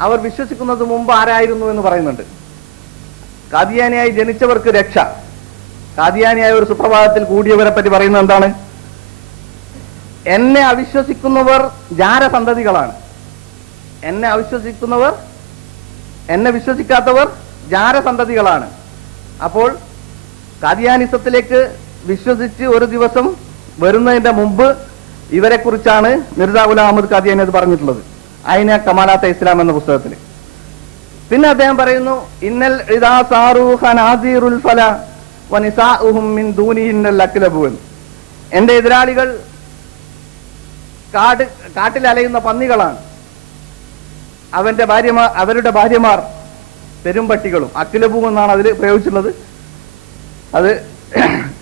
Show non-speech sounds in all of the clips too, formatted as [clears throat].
അവർ വിശ്വസിക്കുന്നത് മുമ്പ് ആരായിരുന്നു എന്ന് പറയുന്നുണ്ട്. കാദിയാനിയായി ജനിച്ചവർക്ക് രക്ഷ. കാദിയാനിയായ ഒരു സുപ്രഭാതത്തിൽ കൂടിയവരെ പറ്റി പറയുന്നത് എന്താണ്? എന്നെ അവിശ്വസിക്കുന്നവർ ജാരസന്തതികളാണ്. എന്നെ അവിശ്വസിക്കുന്നവർ എന്നെ വിശ്വസിക്കാത്തവർ ജാരസന്തതികളാണ്. അപ്പോൾ കാദിയാനിസത്തിലേക്ക് വിശ്വസിച്ച് ഒരു ദിവസം വരുന്നതിന്റെ മുമ്പ് ഇവരെ കുറിച്ചാണ് മിർജാ ഗുലാം അഹമ്മദ് കാദിയാനി അത് പറഞ്ഞിട്ടുള്ളത്. അയിന കമാലാത്ത ഇസ്ലാം എന്ന പുസ്തകത്തിൽ. പിന്നെ അദ്ദേഹം പറയുന്നു ഇന്നൽ ഇദാ സാറൂഹ നാസീറുൽ ഫല മിൻ ദൂനിഹിന്നൽ അക്ലബു എന്ന്. എന്റെ എതിരാളികൾ കാട് കാട്ടിൽ അലയുന്ന പന്നികളാണ്. അവന്റെ ഭാര്യമാർ അവരുടെ ഭാര്യമാർ പെരുമ്പട്ടികളും അക്കിലബും എന്നാണ് അതിൽ പ്രയോഗിച്ചിട്ടുള്ളത്. അത്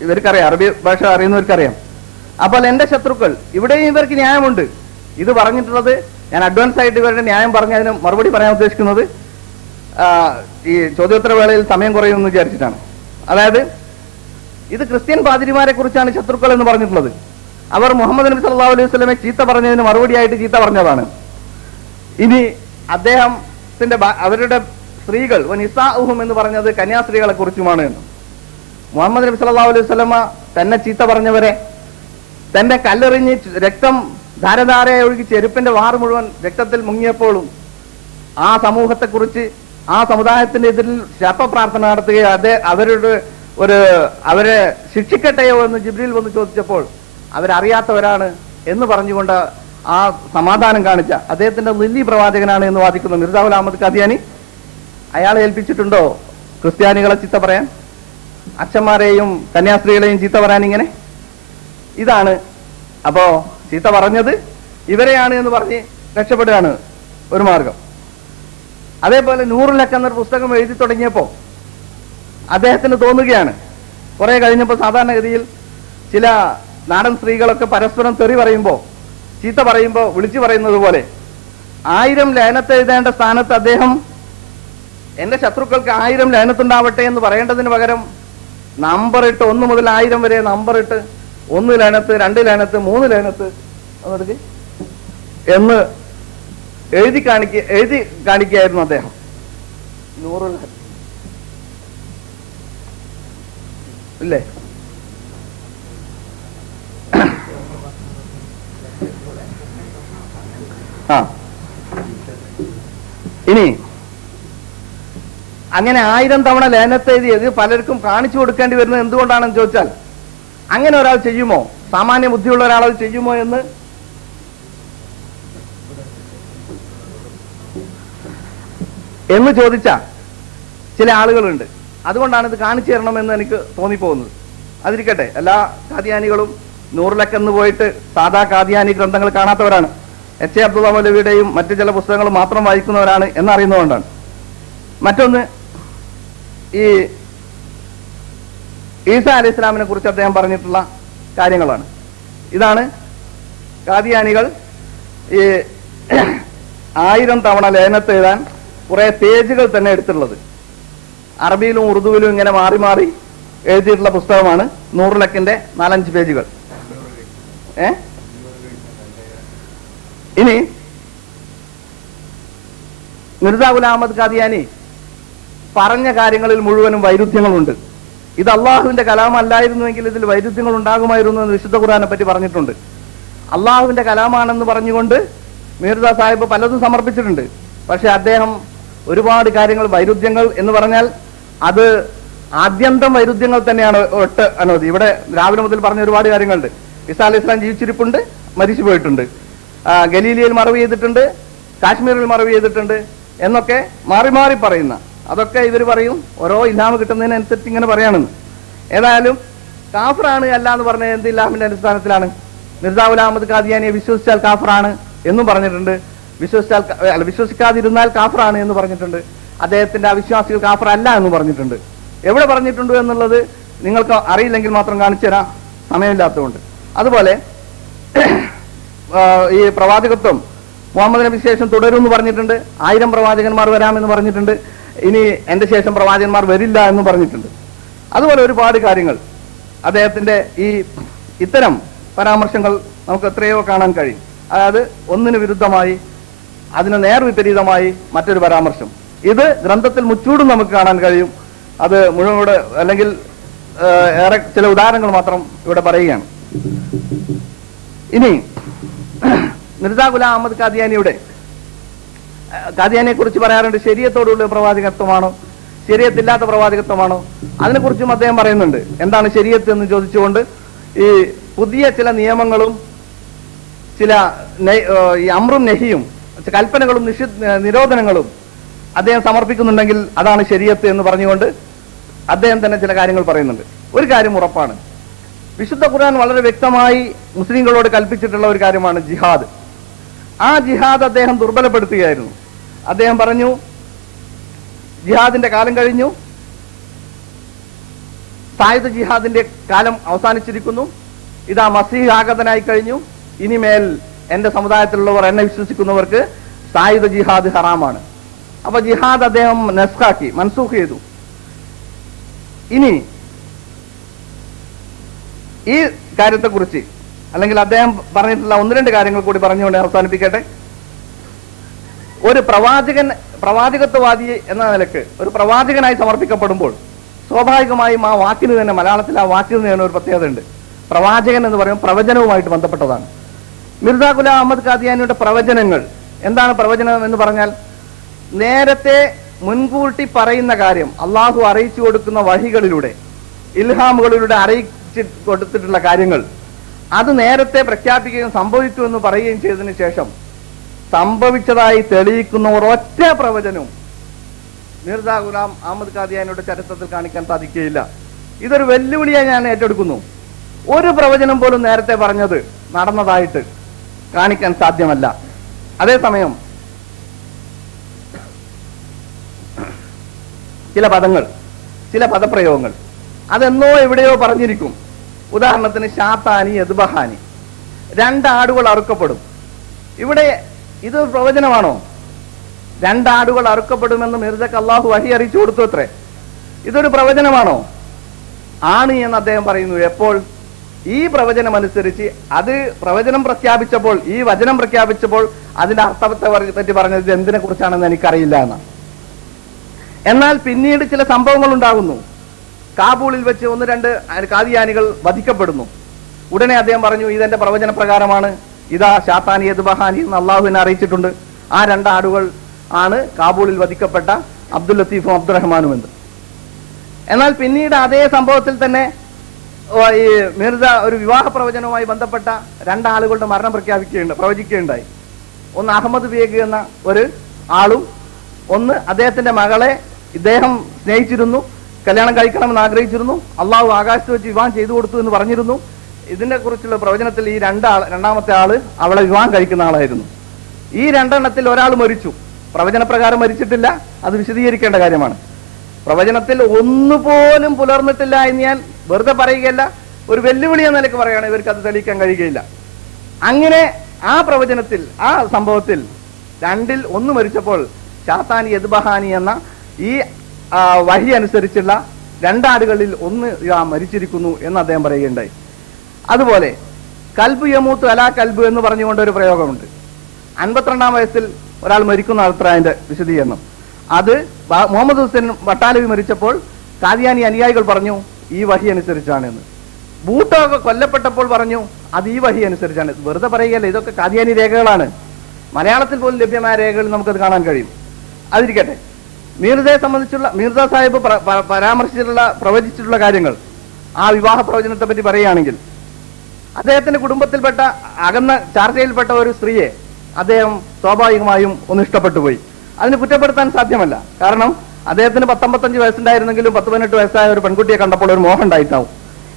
ഇവർക്കറിയാം അറബി ഭാഷ അറിയുന്നവർക്കറിയാം. അപ്പോൾ എന്റെ ശത്രുക്കൾ ഇവിടെയും ഇവർക്ക് ന്യായമുണ്ട്. ഇത് പറഞ്ഞിട്ടുള്ളത് ഞാൻ അഡ്വാൻസ് ആയിട്ട് ഇവരുടെ ന്യായം പറഞ്ഞ് അതിന് മറുപടി പറയാൻ ഉദ്ദേശിക്കുന്നത് ഈ ചോദ്യോത്തരവേളയിൽ സമയം കുറയുമെന്ന് വിചാരിച്ചിട്ടാണ്. അതായത് ഇത് ക്രിസ്ത്യൻ പാതിരിമാരെ കുറിച്ചാണ് ശത്രുക്കൾ എന്ന് പറഞ്ഞിട്ടുള്ളത്. അവർ മുഹമ്മദ് നബി സല്ലാ അലൈഹി വസ്ലമെ ചീത്ത പറഞ്ഞതിന് മറുപടിയായിട്ട് ചീത്ത പറഞ്ഞതാണ്. ഇനി അദ്ദേഹത്തിന്റെ അവരുടെ സ്ത്രീകൾ നിസാഉഹും എന്ന് പറഞ്ഞത് കന്യാസ്ത്രീകളെ കുറിച്ചുമാണ് എന്ന്. മുഹമ്മദ് നബി സല്ലാ അലൈഹി വസല്ലമ തന്നെ ചീത്ത പറഞ്ഞവരെ തന്റെ കല്ലെറിഞ്ഞ് രക്തം ധാരധാരയെ ഒഴുകി ചെരുപ്പിന്റെ വാറ് മുഴുവൻ രക്തത്തിൽ മുങ്ങിയപ്പോഴും ആ സമൂഹത്തെക്കുറിച്ച് ആ സമുദായത്തിന്റെ എതിരിൽ ശാപപ്രാർത്ഥന നടത്തുകയോ അതേ അവരുടെ ഒരു അവരെ ശിക്ഷിക്കട്ടെയോ എന്ന് ജിബ്രിയിൽ വന്ന് ചോദിച്ചപ്പോൾ അവരറിയാത്തവരാണ് എന്ന് പറഞ്ഞുകൊണ്ട് ആ സമാധാനം കാണിച്ച. അദ്ദേഹത്തിന്റെ ലില്ലി പ്രവാചകനാണ് എന്ന് വാദിക്കുന്നു. മിർജാവുൽ അഹമ്മദ് ഖാദിയാനി അയാളെ ഏൽപ്പിച്ചിട്ടുണ്ടോ? ക്രിസ്ത്യാനികളെ ചീത്ത പറയാൻ? അച്ഛന്മാരെയും കന്യാസ്ത്രീകളെയും ചീത്ത പറയാൻ ഇങ്ങനെ? ഇതാണ്. അപ്പോ ചീത്ത പറഞ്ഞത് ഇവരെയാണ് എന്ന് പറഞ്ഞ് രക്ഷപ്പെടുകയാണ് ഒരു മാർഗം. അതേപോലെ നൂറിലൊക്കെ എന്നൊരു പുസ്തകം എഴുതി തുടങ്ങിയപ്പോൾ അദ്ദേഹത്തിന് തോന്നുകയാണ്. കുറെ കഴിഞ്ഞപ്പോൾ സാധാരണഗതിയിൽ ചില നാടൻ സ്ത്രീകളൊക്കെ പരസ്പരം തെറി പറയുമ്പോൾ ചീത്ത പറയുമ്പോ വിളിച്ചു പറയുന്നത് പോലെ ആയിരം ലയനത്തെഴുതേണ്ട സ്ഥാനത്ത് അദ്ദേഹം എന്റെ ശത്രുക്കൾക്ക് ആയിരം ലയനത്തുണ്ടാവട്ടെ എന്ന് പറയേണ്ടതിന് പകരം നമ്പർ ഇട്ട് ഒന്ന് മുതൽ ആയിരം വരെ നമ്പർ ഇട്ട് ഒന്ന് ലയനത്ത് രണ്ട് ലയനത്ത് മൂന്ന് ഒന്നെടുക്ക് എന്ന് എഴുതി കാണിക്ക എഴുതി കാണിക്കുകയായിരുന്നു അദ്ദേഹം. നൂറ്. ഇല്ലേ? ആ. ഇനി അങ്ങനെ ആയിരം തവണ ലേനത്ത് എഴുതി പലർക്കും കാണിച്ചു കൊടുക്കേണ്ടി വരുന്നത് എന്തുകൊണ്ടാണെന്ന് ചോദിച്ചാൽ അങ്ങനെ ഒരാൾ ചെയ്യുമോ? സാമാന്യ ബുദ്ധിയുള്ള ഒരാൾ അത് ചെയ്യുമോ എന്ന്? എന്ന് ചോദിച്ച ചില ആളുകളുണ്ട്. അതുകൊണ്ടാണ് ഇത് കാണിച്ചു തരണമെന്ന് എനിക്ക് തോന്നിപ്പോകുന്നത്. അതിരിക്കട്ടെ എല്ലാ കാദിയാനികളും നൂറിലക്കെന്ന് പോയിട്ട് സാധാ കാദിയാനി ഗ്രന്ഥങ്ങൾ കാണാത്തവരാണ്. എച്ച് എ അബ്ദുള്ള മൗലവിയുടെയും മറ്റു ചില പുസ്തകങ്ങൾ മാത്രം വായിക്കുന്നവരാണ് എന്നറിയുന്നതുകൊണ്ടാണ്. മറ്റൊന്ന് ഈ ഈസ അലി ഇസ്ലാമിനെ കുറിച്ച് അദ്ദേഹം പറഞ്ഞിട്ടുള്ള കാര്യങ്ങളാണ്. ഇതാണ് കാദിയാനികൾ ഈ ആയിരം തവണ ലേനത്ത് എഴുതാൻ കുറെ പേജുകൾ തന്നെ എടുത്തിട്ടുള്ളത്. അറബിയിലും ഉറുദുവിലും ഇങ്ങനെ മാറി മാറി എഴുതിയിട്ടുള്ള പുസ്തകമാണ് നൂറിലക്കിന്റെ നാലഞ്ച് പേജുകൾ. ഏ? ഇനി മിർജാ ഗുലാം അഹമ്മദ് ഖാദിയാനി പറഞ്ഞ കാര്യങ്ങളിൽ മുഴുവനും വൈരുദ്ധ്യങ്ങളുണ്ട്. ഇത് അള്ളാഹുവിന്റെ കലാമല്ലായിരുന്നുവെങ്കിൽ ഇതിൽ വൈരുദ്ധ്യങ്ങൾ ഉണ്ടാകുമായിരുന്നു എന്ന് വിശുദ്ധ ഖുറാനെ പറ്റി പറഞ്ഞിട്ടുണ്ട്. അള്ളാഹുവിന്റെ കലാമാണെന്ന് പറഞ്ഞുകൊണ്ട് മീർദാ സാഹിബ് പലതും സമർപ്പിച്ചിട്ടുണ്ട്. പക്ഷെ അദ്ദേഹം ഒരുപാട് കാര്യങ്ങൾ വൈരുദ്ധ്യങ്ങൾ എന്ന് പറഞ്ഞാൽ അത് ആദ്യന്തം വൈരുദ്ധ്യങ്ങൾ തന്നെയാണ് ഒട്ട് അനവധി ഇവിടെ രാവിലെ മുതൽ പറഞ്ഞ ഒരുപാട് കാര്യങ്ങളുണ്ട്. ഇസാ അലി ഇസ്ലാം ജീവിച്ചിരിപ്പുണ്ട് മരിച്ചു പോയിട്ടുണ്ട്. ഗലീലിയയിൽ മറവ് ചെയ്തിട്ടുണ്ട് കാശ്മീരിൽ മറവ് ചെയ്തിട്ടുണ്ട് എന്നൊക്കെ മാറി മാറി പറയുന്ന അതൊക്കെ ഇവർ പറയും. ഓരോ ഇല്ലാമ കിട്ടുന്നതിനനുസരിച്ച് ഇങ്ങനെ പറയാണെന്ന് ഏതായാലും കാഫറാണ് അല്ല എന്ന് പറഞ്ഞ എന്ത് ഇല്ലാമിന്റെ അടിസ്ഥാനത്തിലാണ്? മിർജാവുൽ അഹമ്മദ് ഖാദിയാനിയെ വിശ്വസിച്ചാൽ കാഫറാണ് എന്നും പറഞ്ഞിട്ടുണ്ട്. വിശ്വസിച്ചാൽ വിശ്വസിക്കാതിരുന്നാൽ കാഫറാണ് എന്ന് പറഞ്ഞിട്ടുണ്ട്. അദ്ദേഹത്തിന്റെ അവിശ്വാസികൾ കാഫർ അല്ല എന്ന് പറഞ്ഞിട്ടുണ്ട്. എവിടെ പറഞ്ഞിട്ടുണ്ട് എന്നുള്ളത് നിങ്ങൾക്ക് അറിയില്ലെങ്കിൽ മാത്രം കാണിച്ചു തരാം. സമയമില്ലാത്തതുകൊണ്ട്. അതുപോലെ ഈ പ്രവാചകത്വം മുഹമ്മദിനെ വിശേഷം ശേഷം തുടരും എന്ന് പറഞ്ഞിട്ടുണ്ട്. ആയിരം പ്രവാചകന്മാർ വരാമെന്ന് പറഞ്ഞിട്ടുണ്ട്. ഇനി എന്റെ ശേഷം പ്രവാചകന്മാർ വരില്ല എന്ന് പറഞ്ഞിട്ടുണ്ട്. അതുപോലെ ഒരുപാട് കാര്യങ്ങൾ. അദ്ദേഹത്തിന്റെ ഈ ഇത്തരം പരാമർശങ്ങൾ നമുക്ക് എത്രയോ കാണാൻ കഴിയും. അതായത് ഒന്നിന് വിരുദ്ധമായി അതിന് നേർ വിപരീതമായി മറ്റൊരു പരാമർശം. ഇത് ഗ്രന്ഥത്തിൽ മുച്ചൂടും നമുക്ക് കാണാൻ കഴിയും. അത് മുഴുവൻ അല്ലെങ്കിൽ ഏറെ ചില ഉദാഹരണങ്ങൾ മാത്രം ഇവിടെ പറയുകയാണ്. ഇനി മിർസ ഗുലാം അഹമ്മദ് കാദിയാനിയുടെ കാദിയാനിയെ കുറിച്ച് പറയാറുണ്ട് ശരീരത്തോടുള്ള പ്രവാചകത്വമാണോ ശരീരത്തില്ലാത്ത പ്രവാചകത്വമാണോ? അതിനെക്കുറിച്ചും അദ്ദേഹം പറയുന്നുണ്ട്. എന്താണ് ശരീരത്ത് എന്ന് ചോദിച്ചുകൊണ്ട് ഈ പുതിയ ചില നിയമങ്ങളും ചില ഈ അമ്രും നെഹിയും കൽപ്പനകളും നിഷി നിരോധനങ്ങളും അദ്ദേഹം സമർപ്പിക്കുന്നുണ്ടെങ്കിൽ അതാണ് ശരീരത്ത് എന്ന് പറഞ്ഞുകൊണ്ട് അദ്ദേഹം തന്നെ ചില കാര്യങ്ങൾ പറയുന്നുണ്ട്. ഒരു കാര്യം ഉറപ്പാണ്. വിശുദ്ധ ഖുർആൻ വളരെ വ്യക്തമായി മുസ്ലിങ്ങളോട് കൽപ്പിച്ചിട്ടുള്ള ഒരു കാര്യമാണ് ജിഹാദ്. ആ ജിഹാദ് അദ്ദേഹം ദുർബലപ്പെടുത്തുകയായിരുന്നു. അദ്ദേഹം പറഞ്ഞു ജിഹാദിന്റെ കാലം കഴിഞ്ഞു. സായുധ ജിഹാദിന്റെ കാലം അവസാനിച്ചിരിക്കുന്നു. ഇതാ മസീഹ് ആഗതനായി കഴിഞ്ഞു. ഇനിമേൽ എന്റെ സമുദായത്തിലുള്ളവർ എന്നെ വിശ്വസിക്കുന്നവർക്ക് സായുധ ജിഹാദ് ഹറാമാണ്. അപ്പൊ ജിഹാദ് അദ്ദേഹം നസ്കാക്കി മൻസൂഖ് ചെയ്തു. ഇനി ഈ കാര്യത്തെക്കുറിച്ച് അല്ലെങ്കിൽ അദ്ദേഹം പറഞ്ഞിട്ടുള്ള ഒന്ന് രണ്ട് കാര്യങ്ങൾ കൂടി പറഞ്ഞുകൊണ്ട് അവസാനിപ്പിക്കട്ടെ. ഒരു പ്രവാചകൻ പ്രവാചകത്വവാദി എന്ന നിലയ്ക്ക് ഒരു പ്രവാചകനായി സമർപ്പിക്കപ്പെടുമ്പോൾ സ്വാഭാവികമായും ആ വാക്കിന് തന്നെ മലയാളത്തിൽ ആ വാക്കിന് തന്നെ ഒരു പ്രത്യേകത ഉണ്ട് പ്രവാചകൻ എന്ന് പറയുമ്പോൾ പ്രവചനവുമായിട്ട് ബന്ധപ്പെട്ടതാണ്. മിർസ ഗുലാം അഹമ്മദ് ഖാദിയാനിയുടെ പ്രവചനങ്ങൾ എന്താണ് പ്രവചനം എന്ന് പറഞ്ഞാൽ നേരത്തെ മുൻകൂട്ടി പറയുന്ന കാര്യം അള്ളാഹു അറിയിച്ചു കൊടുക്കുന്ന വഴികളിലൂടെ ഇൽഹാമുകളിലൂടെ അറിയിച്ചു കൊടുത്തിട്ടുള്ള കാര്യങ്ങൾ അത് നേരത്തെ പ്രഖ്യാപിക്കുകയും സംഭവിച്ചു എന്ന് പറയുകയും ചെയ്തതിനു ശേഷം സംഭവിച്ചതായി തെളിയിക്കുന്ന ഒരൊറ്റ പ്രവചനവും മിർസ ഗുലാം അഹമ്മദ് ഖാദിയാനിയുടെ ചരിത്രത്തിൽ കാണിക്കാൻ സാധിക്കുകയില്ല. ഇതൊരു വെല്ലുവിളിയായി ഞാൻ ഏറ്റെടുക്കുന്നു. ഒരു പ്രവചനം പോലും നേരത്തെ പറഞ്ഞത് നടന്നതായിട്ട് കാണിക്കാൻ സാധ്യമല്ല. അതേസമയം ചില പദങ്ങൾ ചില പദപ്രയോഗങ്ങൾ അതെന്നോ എവിടെയോ പറഞ്ഞിരിക്കും. ഉദാഹരണത്തിന് ഷാത്താനി യദ്ബഹാനി. രണ്ടാടുകൾ അറുക്കപ്പെടും. ഇവിടെ ഇത് പ്രവചനമാണോ? രണ്ടാടുകൾ അറുക്കപ്പെടുമെന്ന് മിർജക്ക് അള്ളാഹു വഹി അറിയിച്ചു കൊടുത്തു അത്രേ. ഇതൊരു പ്രവചനമാണോ? ആണ് എന്ന് അദ്ദേഹം പറയുന്നു. എപ്പോൾ? ഈ പ്രവചനം അനുസരിച്ച് അത് പ്രവചനം പ്രഖ്യാപിച്ചപ്പോൾ ഈ വചനം പ്രഖ്യാപിച്ചപ്പോൾ അതിന്റെ അർത്ഥത്തെ പറ- പറ്റി പറഞ്ഞത് എന്തിനെ കുറിച്ചാണെന്ന് എനിക്കറിയില്ല എന്നാൽ പിന്നീട് ചില സംഭവങ്ങൾ ഉണ്ടാകുന്നു. കാബൂളിൽ വെച്ച് ഒന്ന് രണ്ട് കാദിയാനികൾ വധിക്കപ്പെടുന്നു. ഉടനെ അദ്ദേഹം പറഞ്ഞു ഇതെന്റെ പ്രവചന പ്രകാരമാണ് ഇതാ ഷാത്താനി എദ്ബഹാനി എന്ന് അള്ളാഹുവിനെ അറിയിച്ചിട്ടുണ്ട്. ആ രണ്ടാടുകൾ ആണ് കാബൂളിൽ വധിക്കപ്പെട്ട അബ്ദുൽ ലത്തീഫും അബ്ദുറഹ്മാനും എന്ന്. എന്നാൽ പിന്നീട് അതേ സംഭവത്തിൽ തന്നെ ഈ മിർസ ഒരു വിവാഹ പ്രവചനവുമായി ബന്ധപ്പെട്ട രണ്ടാളുകളുടെ മരണം പ്രഖ്യാപിക്കുകയുണ്ട് പ്രവചിക്കുകയുണ്ടായി. ഒന്ന് അഹമ്മദ് ബേഗ് എന്ന ഒരു ആളും ഒന്ന് അദ്ദേഹത്തിന്റെ മകളെ ഇദ്ദേഹം സ്നേഹിച്ചിരുന്നു. കല്യാണം കഴിക്കണമെന്ന് ആഗ്രഹിച്ചിരുന്നു. അള്ളാഹു ആകാശത്ത് വെച്ച് വിവാഹം ചെയ്തു കൊടുത്തു എന്ന് പറഞ്ഞിരുന്നു. ഇതിനെ കുറിച്ചുള്ള പ്രവചനത്തിൽ ഈ രണ്ടാൾ രണ്ടാമത്തെ ആൾ അവളെ വിവാഹം കഴിക്കുന്ന ആളായിരുന്നു. ഈ രണ്ടെണ്ണത്തിൽ ഒരാൾ മരിച്ചു. പ്രവചനപ്രകാരം മരിച്ചിട്ടില്ല. അത് വിശദീകരിക്കേണ്ട കാര്യമാണ്. പ്രവചനത്തിൽ ഒന്നുപോലും പുലർന്നിട്ടില്ല എന്ന് ഞാൻ വെറുതെ പറയുകയല്ല. ഒരു വെല്ലുവിളി എന്ന നിലയ്ക്ക് പറയുകയാണ് ഇവർക്ക് അത് തെളിയിക്കാൻ കഴിയുകയില്ല. അങ്ങനെ ആ പ്രവചനത്തിൽ ആ സംഭവത്തിൽ രണ്ടിൽ ഒന്ന് മരിച്ചപ്പോൾ ഷാത്താനി യദ്ബഹാനി എന്ന ഈ വഹി അനുസരിച്ചുള്ള രണ്ടാടുകളിൽ ഒന്ന് മരിച്ചിരിക്കുന്നു എന്ന് അദ്ദേഹം പറയുകയുണ്ടായി. അതുപോലെ കൽബ് യമൂത്ത് അലാ കൽബ് എന്ന് പറഞ്ഞുകൊണ്ട് ഒരു പ്രയോഗമുണ്ട്. അൻപത്തിരണ്ടാം വയസ്സിൽ ഒരാൾ മരിക്കുന്ന അതിന്റെ വിശദീകരണം. അത് മുഹമ്മദ് ഹുസൈൻ വട്ടാലവി മരിച്ചപ്പോൾ കാദിയാനി അനുയായികൾ പറഞ്ഞു ഈ വഹി അനുസരിച്ചാണ് എന്ന് ബൂട്ടോ ഒക്കെ കൊല്ലപ്പെട്ടപ്പോൾ പറഞ്ഞു അത് ഈ വഹി അനുസരിച്ചാണ്. വെറുതെ പറയുകയല്ല ഇതൊക്കെ കാദിയാനി രേഖകളാണ്. മലയാളത്തിൽ പോലും ലഭ്യമായ രേഖകളിൽ നമുക്കത് കാണാൻ കഴിയും. അതിരിക്കട്ടെ. മീർസയെ സംബന്ധിച്ചുള്ള മീർദ സാഹിബ് പ്ര- പരാമർശിച്ചിട്ടുള്ള പ്രവചിച്ചിട്ടുള്ള കാര്യങ്ങൾ. ആ വിവാഹ പ്രവചനത്തെ പറ്റി പറയുകയാണെങ്കിൽ അദ്ദേഹത്തിന്റെ കുടുംബത്തിൽപ്പെട്ട അകന്ന ചാർച്ചയിൽപ്പെട്ട ഒരു സ്ത്രീയെ അദ്ദേഹം സ്വാഭാവികമായും ഒന്ന് ഇഷ്ടപ്പെട്ടു പോയി അതിന് കുറ്റപ്പെടുത്താൻ സാധ്യമല്ല. കാരണം അദ്ദേഹത്തിന് പത്തൊമ്പത്തഞ്ച് വയസ്സുണ്ടായിരുന്നെങ്കിലും പത്ത് പതിനെട്ട് വയസ്സായ ഒരു പെൺകുട്ടിയെ കണ്ടപ്പോൾ ഒരു മോഹം ഉണ്ടായിട്ടാവും.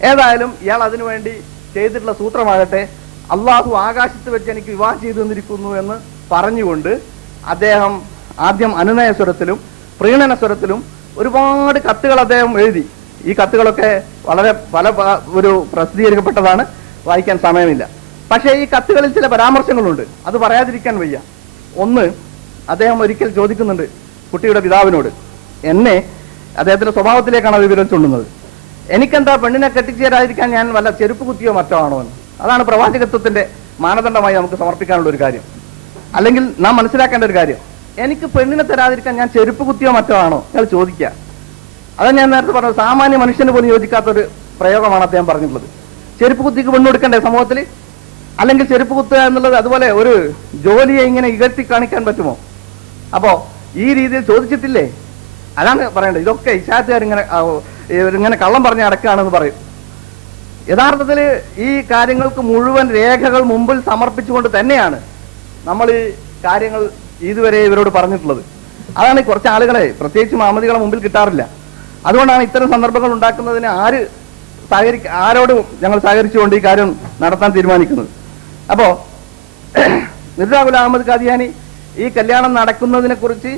ഏതായാലും ഇയാൾ അതിനുവേണ്ടി ചെയ്തിട്ടുള്ള സൂത്രമാകട്ടെ അള്ളാഹു ആകാശത്ത് വെച്ച് എനിക്ക് വിവാഹം ചെയ്തു തന്നിരിക്കുന്നു എന്ന് പറഞ്ഞുകൊണ്ട് അദ്ദേഹം ആദ്യം അനുനയ സ്വരത്തിലും പ്രീണന സ്വരത്തിലും ഒരുപാട് കത്തുകൾ അദ്ദേഹം എഴുതി. ഈ കത്തുകളൊക്കെ വളരെ പല ഒരു പ്രസിദ്ധീകരിക്കപ്പെട്ടതാണ്. വായിക്കാൻ സമയമില്ല. പക്ഷേ ഈ കത്തുകളിൽ ചില പരാമർശങ്ങളുണ്ട്. അത് പറയാതിരിക്കാൻ വയ്യ. ഒന്ന് അദ്ദേഹം ഒരിക്കൽ ചോദിക്കുന്നുണ്ട് കുട്ടിയുടെ പിതാവിനോട് എന്നെ അദ്ദേഹത്തിന്റെ സ്വഭാവത്തിലേക്കാണ് അത് വിരൽ ചൂണ്ടുന്നത് എനിക്കെന്താ പെണ്ണിനെ കെട്ടിച്ചേരാതിരിക്കാൻ ഞാൻ വല്ല ചെരുപ്പ് കുത്തിയോ മറ്റോ ആണോ എന്ന്? അതാണ് പ്രവാചകത്വത്തിന്റെ മാനദണ്ഡമായി നമുക്ക് സമർപ്പിക്കാനുള്ള ഒരു കാര്യം. അല്ലെങ്കിൽ നാം മനസ്സിലാക്കേണ്ട ഒരു കാര്യം. എനിക്ക് പെണ്ണിനെ തരാതിരിക്കാൻ ഞാൻ ചെരുപ്പ് കുത്തിയോ മറ്റോ ആണോ? നിങ്ങൾ ചോദിക്കുക അതാ ഞാൻ നേരത്തെ പറഞ്ഞത് സാമാന്യ മനുഷ്യന് പോലും യോജിക്കാത്തൊരു പ്രയോഗമാണ് അദ്ദേഹം പറഞ്ഞിട്ടുള്ളത്. ചെരുപ്പ് കുത്തിക്ക് പെണ്ണ് കൊടുക്കണ്ടേ സമൂഹത്തിൽ അല്ലെങ്കിൽ ചെരുപ്പ് കുത്തുക എന്നുള്ളത് അതുപോലെ ഒരു ജോലിയെ ഇങ്ങനെ ഇകഴ്ത്തി കാണിക്കാൻ പറ്റുമോ? അപ്പോ ഈ രീതിയിൽ ചോദിച്ചിട്ടില്ലേ? അതാണ് പറയേണ്ടത്. ഇതൊക്കെ ഇഷാത്തുകാർ ഇങ്ങനെ കള്ളം പറഞ്ഞ് അടക്കുകയാണെന്ന് പറയും. യഥാർത്ഥത്തിൽ ഈ കാര്യങ്ങൾക്ക് മുഴുവൻ രേഖകൾ മുമ്പിൽ സമർപ്പിച്ചുകൊണ്ട് തന്നെയാണ് നമ്മൾ ഈ കാര്യങ്ങൾ ഇതുവരെ ഇവരോട് പറഞ്ഞിട്ടുള്ളത്. അതാണ് കുറച്ച് ആളുകളെ പ്രത്യേകിച്ച് മാമതികളെ മുമ്പിൽ കിട്ടാറില്ല. അതുകൊണ്ടാണ് ഇത്തരം സന്ദർഭങ്ങൾ ഉണ്ടാക്കുന്നതിന് ആര് സഹകരി ആരോട് ഞങ്ങൾ സഹകരിച്ചുകൊണ്ട് ഈ കാര്യം നടത്താൻ തീരുമാനിക്കുന്നത്. അപ്പോ മിർജാ അഹമ്മദ് ഖാദിയാനി ഈ കല്യാണം നടക്കുന്നതിനെ കുറിച്ച്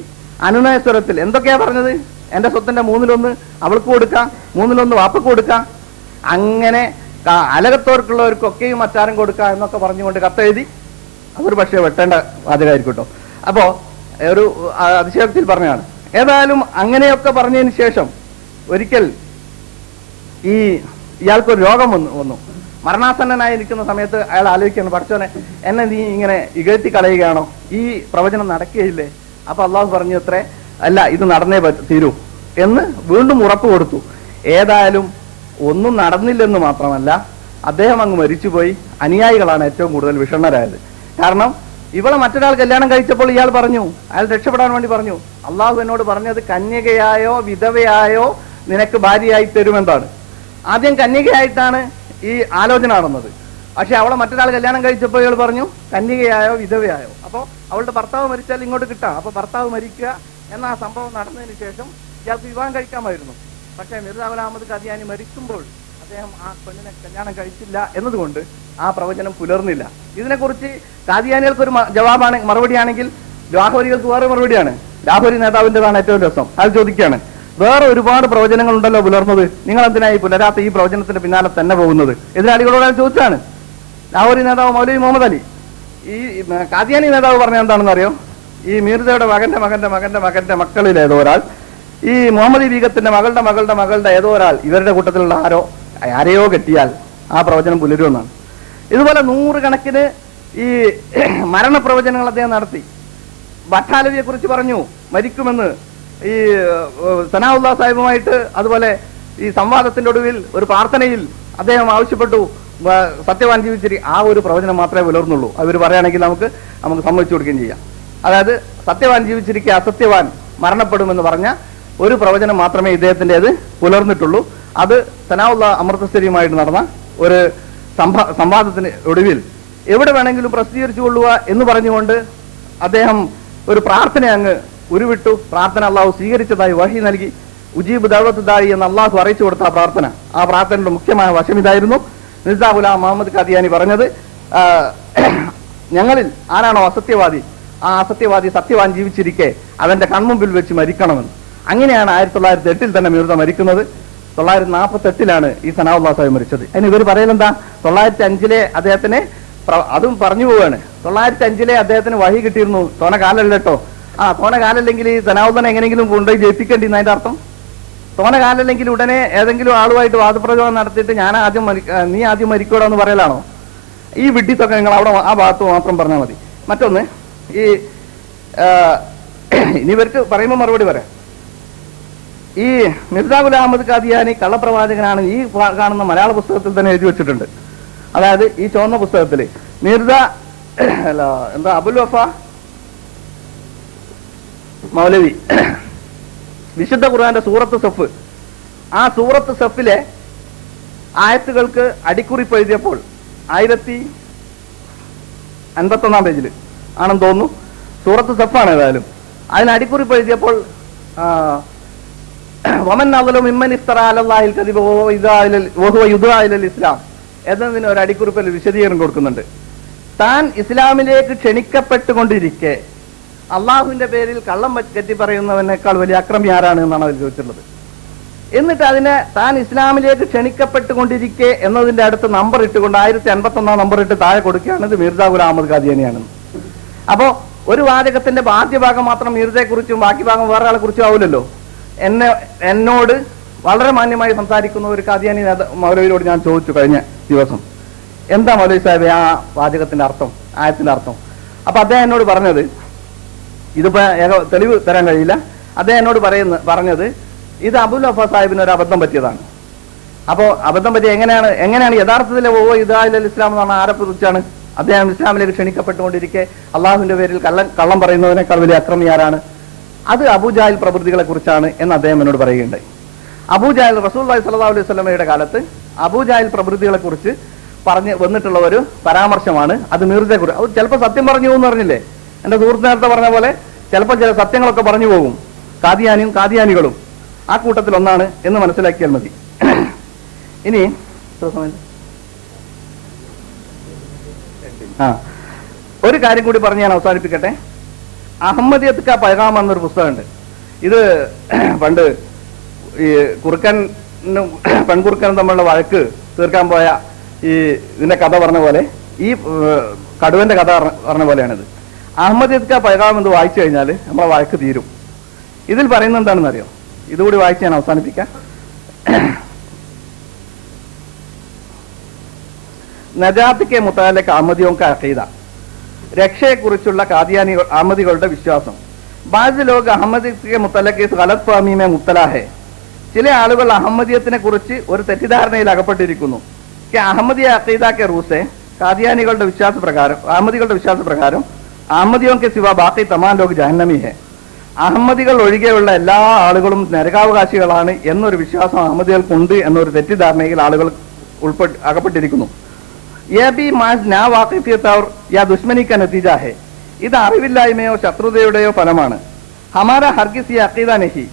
അനുനയസ്വരത്തിൽ എന്തൊക്കെയാ പറഞ്ഞത്? എന്റെ സ്വത്തിന്റെ മൂന്നിലൊന്ന് അവൾക്ക് കൊടുക്കാം മൂന്നിലൊന്ന് വാപ്പക്ക് കൊടുക്കാം. അങ്ങനെ അലകത്തോർക്കുള്ളവർക്കൊക്കെയും അച്ചാരം കൊടുക്കാം എന്നൊക്കെ പറഞ്ഞുകൊണ്ട് കത്തെഴുതി അതൊരു പക്ഷേ വെട്ടേണ്ട വാചകമായിരിക്കും കേട്ടോ. അപ്പോ ഒരു അതിശയത്തിൽ പറഞ്ഞതാണ്. ഏതായാലും അങ്ങനെയൊക്കെ പറഞ്ഞതിന് ശേഷം ഒരിക്കൽ ഈ ഇയാൾക്കൊരു രോഗം വന്നു വന്നു. മരണാസന്നനായി നിൽക്കുന്ന സമയത്ത് അയാൾ ആലോചിക്കുന്നു പഠിച്ചോനെ എന്നെ നീ ഇങ്ങനെ ഇകഴ്ത്തി കളയുകയാണോ? ഈ പ്രവചനം നടക്കുകയില്ലേ? അപ്പൊ അള്ളാഹു പറഞ്ഞു അത്രേ അല്ല ഇത് നടന്നേ തീരൂ. എന്ന് വീണ്ടും ഉറപ്പ് കൊടുത്തു. ഏതായാലും ഒന്നും നടന്നില്ലെന്ന് മാത്രമല്ല അദ്ദേഹം അങ്ങ് മരിച്ചുപോയി. അനുയായികളാണ് ഏറ്റവും കൂടുതൽ വിഷണ്ണരായത്. കാരണം ഇവളെ മറ്റൊരാൾ കല്യാണം കഴിച്ചപ്പോൾ ഇയാൾ പറഞ്ഞു അയാൾ രക്ഷപ്പെടാൻ വേണ്ടി പറഞ്ഞു അള്ളാഹു എന്നോട് പറഞ്ഞത് കന്യകയായോ വിധവയായോ നിനക്ക് ഭാര്യയായി തരുമെന്നാണ്. ആദ്യം കന്യകയായിട്ടാണ് ഈ ആലോചന നടന്നത്. പക്ഷെ അവളെ മറ്റൊരാൾ കല്യാണം കഴിച്ചപ്പോൾ ഇയാൾ പറഞ്ഞു കന്യകയായോ വിധവയായോ. അപ്പോൾ അവളുടെ ഭർത്താവ് മരിച്ചാൽ ഇങ്ങോട്ട് കിട്ടാം. അപ്പൊ ഭർത്താവ് മരിക്കുക എന്ന ആ സംഭവം നടന്നതിന് ശേഷം ഇയാൾക്ക് വിവാഹം കഴിക്കാമായിരുന്നു. പക്ഷേ മിർജാ ഗുലാം അഹമ്മദ് ഖാദിയാനി മരിക്കുമ്പോൾ അദ്ദേഹം ആ പെണ്ണിനെ കല്യാണം കഴിച്ചില്ല എന്നതുകൊണ്ട് ആ പ്രവചനം പുലർന്നില്ല. ഇതിനെക്കുറിച്ച് കാദിയാനികൾക്ക് ഒരു ജവാബാണ് മറുപടിയാണെങ്കിൽ ലാഹോരികൾക്ക് വേറെ മറുപടിയാണ്. ലാഹോരി നേതാവിന്റെതാണ് ഏറ്റവും രസം. അത് ചോദിക്കുകയാണ് വേറെ ഒരുപാട് പ്രവചനങ്ങൾ ഉണ്ടല്ലോ പുലർന്നത്. നിങ്ങൾ എന്തിനായി പുലരാത്ത ഈ പ്രവചനത്തിന്റെ പിന്നാലെ തന്നെ പോകുന്നത്? എതിരാളികളോട് ചോദിച്ചാണ് ലാഹോരി നേതാവ് മൗലവി മുഹമ്മദ് അലി. ഈ കാദിയാനി നേതാവ് പറഞ്ഞ എന്താണെന്ന് അറിയോ ഈ മീർജയുടെ മകന്റെ മകന്റെ മകന്റെ മകന്റെ മക്കളിൽ ഏതോ ഒരാൾ ഈ മുഹമ്മദ് ബീഗത്തിന്റെ മകളുടെ മകളുടെ മകളുടെ ഏതോ ഒരാൾ ഇവരുടെ കൂട്ടത്തിലുള്ള ആരോ ആരെയോ കെട്ടിയാൽ ആ പ്രവചനം പുലരുമെന്നാണ്. ഇതുപോലെ നൂറുകണക്കിന് ഈ [clears throat] മരണപ്രവചനങ്ങൾ അദ്ദേഹം നടത്തി. ഭട്ടാലവിയെ കുറിച്ച് പറഞ്ഞു മരിക്കുമെന്ന് ഈ സനാഉല്ലാ സാഹിബുമായിട്ട് അതുപോലെ ഈ സംവാദത്തിന്റെ ഒടുവിൽ ഒരു പ്രാർത്ഥനയിൽ അദ്ദേഹം ആവശ്യപ്പെട്ടു സത്യവാൻ ജീവിച്ചിരി ആ ഒരു പ്രവചനം മാത്രമേ പുലർന്നുള്ളൂ. അവർ പറയുകയാണെങ്കിൽ നമുക്ക് നമുക്ക് സമ്മതിച്ചു കൊടുക്കുകയും ചെയ്യാം. അതായത് സത്യവാൻ ജീവിച്ചിരിക്കെ അസത്യവാൻ മരണപ്പെടുമെന്ന് പറഞ്ഞ ഒരു പ്രവചനം മാത്രമേ ഇദ്ദേഹത്തിന്റെത് പുലർന്നിട്ടുള്ളൂ. അത് സനാവുള്ള അമൃതസ്ഥരിയുമായിട്ട് നടന്ന ഒരു സംവാദത്തിന് ഒടുവിൽ എവിടെ വേണമെങ്കിലും പ്രസിദ്ധീകരിച്ചു കൊള്ളുക എന്ന് പറഞ്ഞുകൊണ്ട് അദ്ദേഹം ഒരു പ്രാർത്ഥന അങ്ങ് ഉരുവിട്ടു. പ്രാർത്ഥന അള്ളാഹു സ്വീകരിച്ചതായി വഹി നൽകി. ഉജീബ് ദൗലത്ത് എന്ന് അള്ളാഹു അറിയിച്ചു കൊടുത്ത ആ പ്രാർത്ഥന. ആ പ്രാർത്ഥനയുടെ മുഖ്യമായ വശം ഇതായിരുന്നു. നിസാ ഗുലാം മുഹമ്മദ് ഖാദിയാനി പറഞ്ഞത് ഞങ്ങളിൽ ആരാണോ അസത്യവാദി? ആ അസത്യവാദി സത്യവാൻ ജീവിച്ചിരിക്കെ അവന്റെ കൺമുമ്പിൽ വെച്ച് മരിക്കണമെന്ന്. അങ്ങനെയാണ് ആയിരത്തി തൊള്ളായിരത്തി എട്ടിൽ തന്നെ മീർത്ത മരിക്കുന്നത്. തൊള്ളായിരത്തി നാൽപ്പത്തി എട്ടിലാണ് ഈ സനാഉല്ലാ സാഹിബ് മരിച്ചത്. അതിന് ഇവർ പറയലെന്താ തൊള്ളായിരത്തി അഞ്ചിലെ അദ്ദേഹത്തിന് അതും പറഞ്ഞു പോവാണ്. തൊള്ളായിരത്തി അഞ്ചിലെ അദ്ദേഹത്തിന് വഴി കിട്ടിയിരുന്നു. തോന കാലല്ല ആ തോന കാലല്ലെങ്കിൽ ഈ സനാവുദ്ദനെ എങ്ങനെയെങ്കിലും കൊണ്ടുപോയി ജയിപ്പിക്കേണ്ടി എന്നതിന്റെ അർത്ഥം? തോന കാലല്ലെങ്കിൽ ഉടനെ ഏതെങ്കിലും ആളുമായിട്ട് വാദപ്രചോദനം നടത്തിയിട്ട് ഞാൻ ആദ്യം നീ ആദ്യം മരിക്കൂടാ എന്ന് പറയലാണോ? ഈ വിഡ്ഢിത്തൊക്കെ നിങ്ങൾ അവിടെ ആ ഭാഗത്ത് മാത്രം പറഞ്ഞാൽ മതി. മറ്റൊന്ന് ഈ ഇനി ഇവർക്ക് പറയുമ്പോൾ മറുപടി പറയാം. ഈ മിർദാ ഗുലാം അഹമ്മദ് ഖാദിയാനി കള്ളപ്രവാചകനാണ് ഈ കാണുന്ന മലയാള പുസ്തകത്തിൽ തന്നെ എഴുതി വെച്ചിട്ടുണ്ട്. അതായത് ഈ ചുവന്ന പുസ്തകത്തിൽ മിർജ അല്ല എന്താ അബുൽ വഫ മൗലവി വിശുദ്ധ ഖുർആന്റെ സൂറത്ത് സഫ്. ആ സൂറത്ത് സഫിലെ ആയത്തുകൾക്ക് അടിക്കുറിപ്പ് എഴുതിയപ്പോൾ ആയിരത്തി അൻപത്തൊന്നാം പേജിൽ ആണെന്ന് തോന്നുന്നു. സൂറത്ത് സഫാണ് ഏതായാലും. അതിന് അടിക്കുറിപ്പ് എഴുതിയപ്പോൾ ഇസ്ലാം എന്നതിന് ഒരു അടിക്കുറിപ്പിൽ വിശദീകരണം കൊടുക്കുന്നുണ്ട്. താൻ ഇസ്ലാമിലേക്ക് ക്ഷണിക്കപ്പെട്ടുകൊണ്ടിരിക്കെ അള്ളാഹുവിന്റെ പേരിൽ കള്ളം കെട്ടി പറയുന്നവനേക്കാൾ വലിയ അക്രമി ആരാണ് എന്നാണ് അതിൽ ചോദിച്ചിട്ടുള്ളത്. എന്നിട്ട് അതിനെ താൻ ഇസ്ലാമിലേക്ക് ക്ഷണിക്കപ്പെട്ടുകൊണ്ടിരിക്കെ എന്നതിന്റെ അടുത്ത് നമ്പർ ഇട്ടുകൊണ്ട് ആയിരത്തി അൻപത്തി ഒന്നാം നമ്പർ ഇട്ട് താഴെ കൊടുക്കുകയാണ്. ഇത് മിർജ ഗുലാം അഹമ്മദ് ഖാദിയാനിയാണെന്ന് അപ്പോ ഒരു വാചകത്തിന്റെ ആദ്യ ഭാഗം മാത്രം മിർജയെ കുറിച്ചും ബാക്കി ഭാഗം വേറെ ആളെ കുറിച്ചും ആവില്ലല്ലോ? എന്നെ എന്നോട് വളരെ മാന്യമായി സംസാരിക്കുന്ന ഒരു കാദിയാനി മൗലവിയോട് ഞാൻ ചോദിച്ചു കഴിഞ്ഞ ദിവസം. എന്താ മൗലവി സാഹിബ് ആ വാചകത്തിന്റെ അർത്ഥം ആയത്തിന്റെ അർത്ഥം? അപ്പൊ അദ്ദേഹം എന്നോട് പറഞ്ഞത് ഇതിപ്പോ തെളിവ് തരാൻ കഴിയില്ല. അദ്ദേഹം എന്നോട് പറയുന്ന പറഞ്ഞത് ഇത് അബുൽ അഫ സാഹിബിന് ഒരു അബദ്ധം പറ്റിയതാണ്. അപ്പോ അബദ്ധം പറ്റിയ എങ്ങനെയാണ് എങ്ങനെയാണ് യഥാർത്ഥത്തിൽ ഓ ഇതാൽ ഇസ്ലാം എന്ന് പറഞ്ഞ ആരെ കുറിച്ചാണ്? അദ്ദേഹം ഇസ്ലാമിലേക്ക് ക്ഷണിക്കപ്പെട്ടുകൊണ്ടിരിക്കെ അള്ളാഹുവിന്റെ പേരിൽ കള്ളം കള്ളം പറയുന്നതിനേക്കാൾ വലിയ അക്രമി ആരാണ് അത് അബൂജാഹിൽ പ്രവൃത്തികളെ കുറിച്ചാണ് എന്ന് അദ്ദേഹം എന്നോട് പറയുകയുണ്ടായി. അബൂജാഹിൽ റസൂൽ സല്ലല്ലാഹു അലൈഹി സ്വലമയുടെ കാലത്ത് അബൂജാഹിൽ പ്രവൃത്തികളെ കുറിച്ച് പറഞ്ഞ് വന്നിട്ടുള്ള ഒരു പരാമർശമാണ്. അത് മീർജയെ കുറിച്ച് അത് ചിലപ്പോൾ സത്യം പറഞ്ഞു പോകും പറഞ്ഞില്ലേ? എന്റെ സുഹൃത്ത് നേരത്തെ പറഞ്ഞ പോലെ ചിലപ്പോൾ ചില സത്യങ്ങളൊക്കെ പറഞ്ഞു പോകും. കാദിയാനിയും കാദിയാനികളും ആ കൂട്ടത്തിൽ ഒന്നാണ് എന്ന് മനസ്സിലാക്കിയാൽ മതി. [clears throat] ഇനി ആ. ഒരു കാര്യം കൂടി പറഞ്ഞ് ഞാൻ അവസാനിപ്പിക്കട്ടെ. അഹമ്മദിയത്ത് പൈഗാം എന്നൊരു പുസ്തകമുണ്ട്. ഇത് [clears throat] പണ്ട് ഈ കുറുക്കനും [clears throat] പെൺകുറുക്കനും തമ്മിലുള്ള വഴക്ക് തീർക്കാൻ പോയ ഈ ഇതിന്റെ കഥ പറഞ്ഞ പോലെ ഈ കടുവന്റെ കഥ പറഞ്ഞ- പോലെയാണിത്. അഹമ്മദിയത്ത് പൈഗാം എന്ന് വായിച്ചു കഴിഞ്ഞാൽ നമ്മളെ വഴക്ക് തീരും. ഇതിൽ പറയുന്നത് എന്താണെന്ന് അറിയോ ഇതുകൂടി വായിച്ച് ഞാൻ അവസാനിപ്പിക്കാം. [clears throat] നജാത്തിക്കെ മുത്താലക്ക് അഹമ്മദിയോക്ക് അഖീദ. രക്ഷയെക്കുറിച്ചുള്ള കാദിയാനി അഹമ്മദികളുടെ വിശ്വാസം. ബാജ് ലോക അഹമ്മദിയെ മുത്തലക്കേസ് ഗലത് ഫാമീമെ മുത്തലാഹെ. ചില ആളുകൾ അഹമ്മദിയത്തിനെ കുറിച്ച് ഒരു തെറ്റിദ്ധാരണയിൽ അകപ്പെട്ടിരിക്കുന്നു. അഹമ്മദിയ കെ റൂസെ കാദിയാനികളുടെ വിശ്വാസ പ്രകാരം അഹമ്മദികളുടെ വിശ്വാസ പ്രകാരം അഹമ്മദിയോ കെ സിവ ബാക്കി തമാൻ ലോക് ജഹന്നമി അഹമ്മദികൾ ഒഴികെയുള്ള എല്ലാ ആളുകളും നരകാവകാശികളാണ് എന്നൊരു വിശ്വാസം അഹമ്മദികൾക്കുണ്ട് എന്നൊരു തെറ്റിദ്ധാരണയിൽ ആളുകൾ ഉൾപ്പെട്ട് അകപ്പെട്ടിരിക്കുന്നു. ये भी माज ना वाकिफियत और या दुश्मनी का नतीजा है ഇത് അറിവില്ലായ്മയോ ശത്രുതയുടെയോ ഫലമാണ് ഹമാര ഹർഗിസ് ഈ അക്കീദ നഹി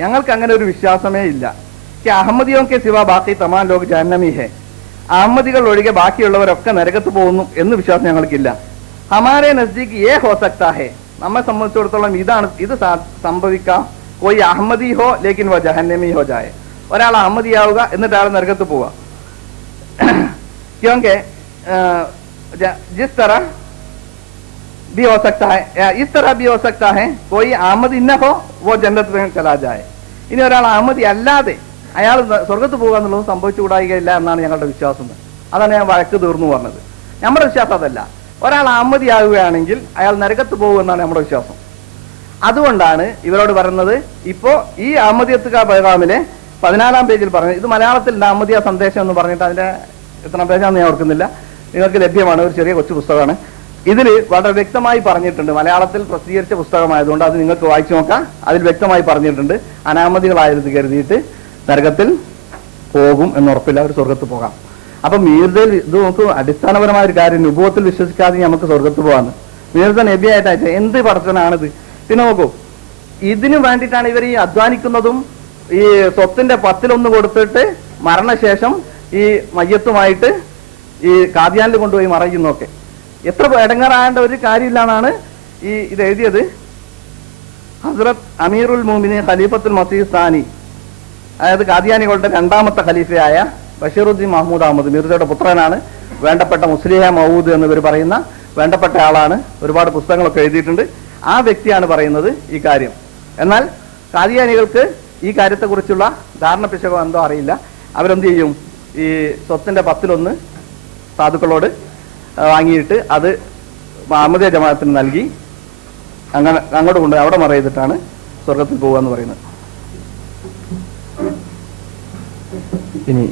ഞങ്ങൾക്ക് അങ്ങനെ ഒരു വിശ്വാസമേ ഇല്ല കി അഹമ്മദിയോ കെ സിവ ബാക്കി തമാൻ ലോക് ജഹന്നമി ഹെ അഹമ്മദികൾ ഒഴികെ ബാക്കിയുള്ളവരൊക്കെ നരകത്ത് പോകുന്നു എന്ന് വിശ്വാസം ഞങ്ങൾക്കില്ല ഹമാരെ നസ്ദീഖ് ഏ ഹോ സക്താ ഹെ നമ്മെ സംബന്ധിച്ചിടത്തോളം ഇതാണ് ഇത് സാ- സംഭവിക്കാം കോയി അഹമ്മദി ഹോ ലേക്കിൻ വ ജഹന്നമി ഹോ ജായ ഒരാൾ അഹമ്മദിയാവുക എന്നിട്ട് അയാൾ നരകത്ത് പോവുക क्योंकि अ, ज- जिस तरह भी हो सकता है या इस तरह भी हो सकता है कोई आमदी न हो वो जन्नत में चला जाए ഇനി ഒരാൾ അഹമ്മദി അല്ലാതെ അയാൾ ന- സ്വർഗത്ത് പോകുക എന്നുള്ളത് സംഭവിച്ചുകൂടായികയില്ല എന്നാണ് ഞങ്ങളുടെ വിശ്വാസം അതാണ് ഞാൻ വഴക്ക് തീർന്നു പറഞ്ഞത് നമ്മുടെ വിശ്വാസം അതല്ല ഒരാൾ അഹമ്മദി ആവുകയാണെങ്കിൽ അയാൾ നരകത്ത് പോകുമെന്നാണ് നമ്മുടെ വിശ്വാസം അതുകൊണ്ടാണ് ഇവരോട് പറയുന്നത് ഇപ്പോ ഈ അഹമ്മദിയത്തുക പൈഗാമിലെ പതിനാലാം പേജിൽ പറഞ്ഞത് ഇത് മലയാളത്തിൽ ഉണ്ട് അഹമ്മദിയ സന്ദേശം എന്ന് പറഞ്ഞിട്ട് അതിന്റെ എത്ര പേജാന്ന് ഞാൻ ഓർക്കുന്നില്ല. നിങ്ങൾക്ക് ലഭ്യമാണ് ഒരു ചെറിയ കൊച്ചു പുസ്തകമാണ്. ഇതിൽ വളരെ വ്യക്തമായി പറഞ്ഞിട്ടുണ്ട് മലയാളത്തിൽ പ്രസിദ്ധീകരിച്ച പുസ്തകമായതുകൊണ്ട് അത് നിങ്ങൾക്ക് വായിച്ചു നോക്കാം. അതിൽ വ്യക്തമായി പറഞ്ഞിട്ടുണ്ട് അനാമതികളായത് കരുതിയിട്ട് നരകത്തിൽ പോകും എന്ന് ഉറപ്പില്ല അവർ സ്വർഗത്ത് പോകാം. അപ്പൊ മീർദയിൽ ഇത് നമുക്ക് അടിസ്ഥാനപരമായ ഒരു കാര്യം നുഭവത്തിൽ വിശ്വസിക്കാതെ നമുക്ക് സ്വർഗത്ത് പോകാന്ന്. മീർദ നബിയായിട്ടായിട്ട് എന്ത് പടച്ചനാണിത് പിന്നെ നോക്കൂ ഇതിനു വേണ്ടിയിട്ടാണ് ഇവർ ഈ അധ്വാനിക്കുന്നതും ഈ സ്വത്തിന്റെ പത്തിലൊന്ന് കൊടുത്തിട്ട് മരണശേഷം ഈ മയ്യത്തുമായിട്ട് ഈ കാദ്യാനിൽ കൊണ്ടുപോയി മറയുന്നൊക്കെ എത്ര ഇടങ്ങാറാകേണ്ട ഒരു കാര്യമില്ല എന്നാണ് ഈ ഇത് എഴുതിയത്. ഹസ്രത് അമീറുൽ മോമിനെ ഖലീഫത്തുൽ മസീദ് സാനി അതായത് കാദ്യാനികളുടെ രണ്ടാമത്തെ ഖലീഫയായ ബഷീറുദ്ദീൻ മഹ്മൂദ് അഹമ്മദ് മിർജയുടെ പുത്രനാണ്. വേണ്ടപ്പെട്ട മുസ്ലിഹ മൗദ് എന്നിവർ പറയുന്ന വേണ്ടപ്പെട്ട ആളാണ്. ഒരുപാട് പുസ്തകങ്ങളൊക്കെ എഴുതിയിട്ടുണ്ട്. ആ വ്യക്തിയാണ് പറയുന്നത് ഈ കാര്യം. എന്നാൽ കാദിയാനികൾക്ക് ഈ കാര്യത്തെക്കുറിച്ചുള്ള ധാരണ പിശകോ എന്തോ അറിയില്ല. അവരെന്ത് ചെയ്യും? ഈ സ്വത്തിന്റെ പത്തിലൊന്ന് സാധുക്കളോട് വാങ്ങിയിട്ട് അത് അഹമ്മദിയ ജമാഅത്തിന് നൽകി അങ്ങനെ അങ്ങോട്ട് കൊണ്ട് അവിടെ മറ സ്വർഗത്തിൽ പോകുക എന്ന് പറയുന്നത്. ഇനി